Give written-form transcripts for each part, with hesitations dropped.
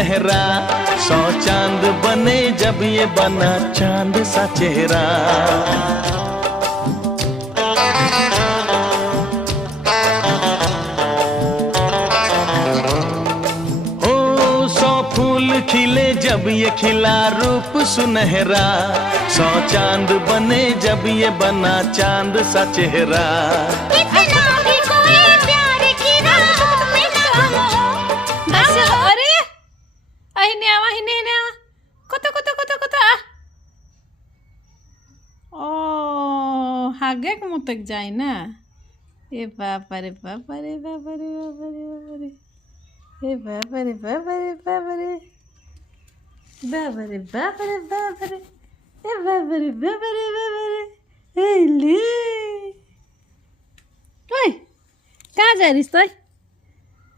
सुनहरा, 100 चांद बने जब ये बना चांद सा चेहरा। ओ 100 फूल खिले जब ये खिला रूप सुनहरा, 100 चांद बने जब ये बना चांद सा चेहरा। हागे मुतक जाए ना। ए बाबा रे बाबा रे बाबा रे बाबा रे बाबा रे, ए बाबा रे बाबा रे बाबा रे, बाबा रे बाबा रे बाबा रे, ए बाबा रे बाबा रे बाबा रे, ए ले। ओए कहाँ जा रही तै?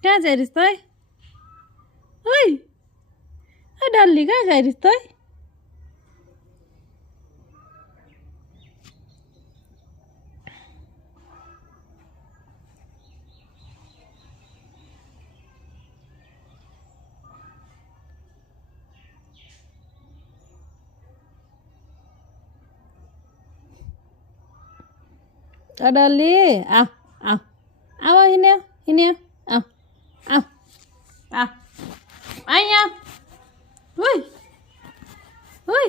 कहाँ जा रही तै? ओए डल्ली कहाँ जा रही तै? डल्ली आओ आओ आओ हिँड्यो हिँड्यो आओ आओ आओ आइ यहाँ ओइ ओइ